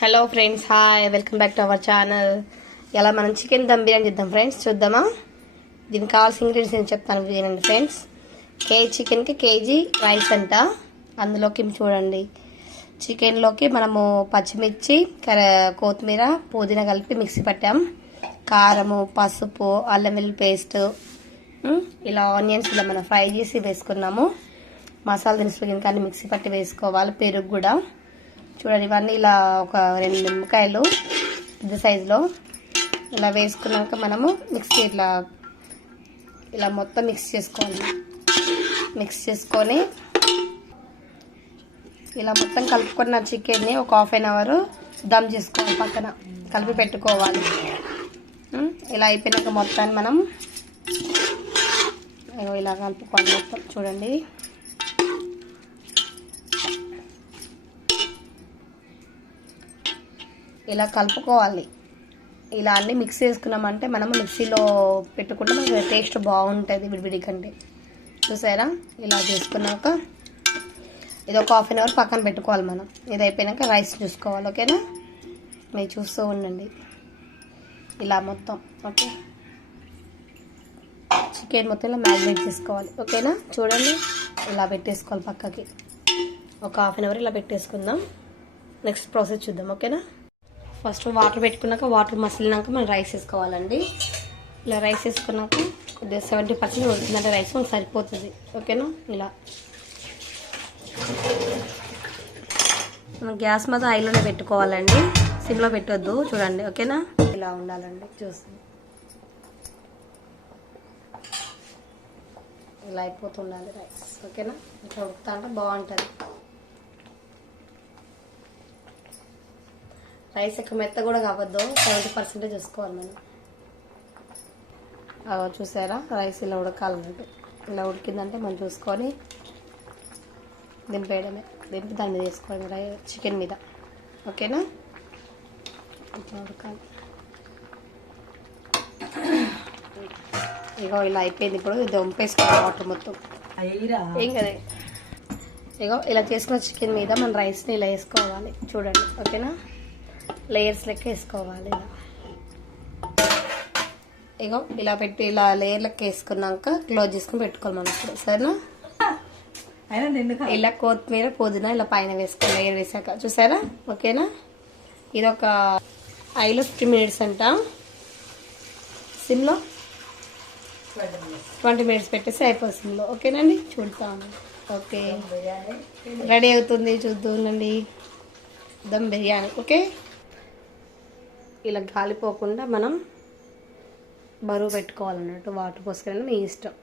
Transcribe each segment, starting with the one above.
Hello friends, hi, welcome back to our channel. ఇలా మనం chicken dum biryani చేద్దాం ఫ్రెండ్స్. చూద్దామా? దీనికి కావాల్సిన ఇంగ్రీడియంట్స్ నేను చెప్తాను వినండి ఫ్రెండ్స్. కేజీ చికెన్కి కేజీ రైస్ అంట. అందులోకి చూడండి, చికెన్లోకి మనము పచ్చిమిర్చి, కొత్తిమీర, పుదీనా కలిపి మిక్సీ పట్టాం. కారము, పసుపు, అల్లం వెల్లుల్లి పేస్ట్, ఇలా ఆనియన్స్ ఇలా మనం ఫ్రై చేసి వేసుకున్నాము. మసాలా దినుసులు ఇంకా అన్ని మిక్సీ పట్టి వేసుకోవాలి. పెరుగు కూడా చూడండి. ఇవన్నీ ఇలా ఒక 2 నిమ్మకాయలు పెద్ద సైజులో ఇలా వేసుకున్నాక మనము మిక్సీ ఇలా మొత్తం మిక్స్ చేసుకోవాలి. మిక్స్ చేసుకొని ఇలా మొత్తం కలుపుకున్న చికెన్ని ఒక 1/2 అవర్ దమ్ చేసుకోవాలి. పక్కన కలిపి పెట్టుకోవాలి. ఇలా అయిపోయినాక మొత్తాన్ని మనం ఇలా కలుపుకోవాలి మొత్తం. చూడండి, ఇలా కలుపుకోవాలి. ఇలా అన్నీ మిక్స్ చేసుకున్నామంటే మనము మిక్సీలో పెట్టుకుంటే మనకి టేస్ట్ బాగుంటుంది విడివిడి కంటే. చూసారా? ఇలా చేసుకున్నాక ఇది ఒక 1/2 అవర్ పక్కన పెట్టుకోవాలి మనం. ఇది అయిపోయినాక రైస్ చూసుకోవాలి. ఓకేనా? మీరు చూస్తూ ఉండండి. ఇలా మొత్తం ఓకే, చికెన్ మొత్తం ఇలా మ్యారినేట్ చేసుకోవాలి. ఓకేనా? చూడండి, ఇలా పెట్టేసుకోవాలి పక్కకి. ఒక 1/2 అవర్ ఇలా పెట్టేసుకుందాం. నెక్స్ట్ ప్రాసెస్ చూద్దాం. ఓకేనా? ఫస్ట్ వాటర్ పెట్టుకున్నాక వాటర్ మసిలినాక మనం రైస్ వేసుకోవాలండి. ఇలా రైస్ వేసుకున్నాక కొద్దిగా 70% ఉడికిందంటే రైస్ మనకు సరిపోతుంది. ఓకేనా? ఇలా మనం గ్యాస్ మీద హైలోనే పెట్టుకోవాలండి, సిమ్లో పెట్టొద్దు. చూడండి, ఓకేనా? ఇలా ఉండాలండి. చూస్తుంది, ఇలా అయిపోతుండాలి రైస్. ఓకేనా? ఇట్లా ఉడుకుతా అంటే బాగుంటుంది. రైస్ ఎక్కువ మెత్త కూడా కావద్దు, 70% చూసుకోవాలి మనం. చూసారా? రైస్ ఇలా ఉడకాలన్నట్టు. ఇలా ఉడికిందంటే మనం చూసుకొని దింపేయడమే. దింపి దాన్ని మీద వేసుకోవడం చికెన్ మీద. ఓకేనా? ఇట్లా ఉడకాలి. ఇగో ఇలా అయిపోయింది. ఇప్పుడు ఇది వంపేసుకోవాలి వాటర్ మొత్తం. ఏం కదా, ఇగో ఇలా చేసుకున్న చికెన్ మీద మన రైస్ని ఇలా వేసుకోవాలి. చూడండి, ఓకేనా? లేయర్స్ లెక్క వేసుకోవాలి. ఇలా ఇగో ఇలా పెట్టి ఇలా లేయర్ లెక్క వేసుకున్నాక క్లోజ్ చేసుకుని పెట్టుకోవాలి మనం. ఇప్పుడు సరేనా? ఇలా కొత్తిమీర, పుదీనా ఇలా పైన వేసుకోవాలి లేయర్ వేసాక. చూసారా? ఓకేనా? ఇది ఒక 15 మినిట్స్ అంట. సిమ్లో 20 మినిట్స్ పెట్టేసి అయిపోతుంది సిమ్లో. ఓకేనండి? చూడతాను. ఓకే, రెడీ అవుతుంది. చూద్దాం ఉండండి దమ్ బిర్యానీ. ఓకే, ఇలా గాలిపోకుండా మనం బరువు పెట్టుకోవాలన్నట్టు. వాటర్ పోసుకొని మీ ఇష్టం.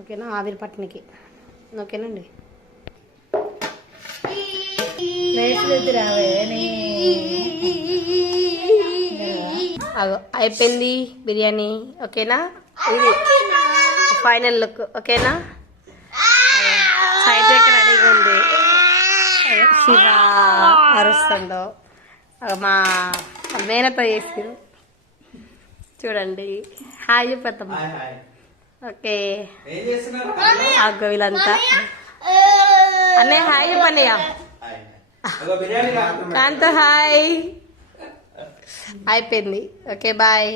ఓకేనా? ఆవిరి పట్టనికి. ఓకేనండి? అయిపోయింది బిర్యానీ. ఓకేనా? ఇది ఫైనల్ లుక్. ఓకేనా? సైడ్ దగ్గర రెడీగా ఉంది. శివ అరుస్తుందో మా మేనతో చేసారు. చూడండి, హాయ్ చెప్పేద్దాం. ఓకే, అగ్గ వీళ్ళంతా అన్నయ్య హాయ్ చెప్పన్నయ్య. కాంతో హాయ్. అయిపోయింది. Okay, bye.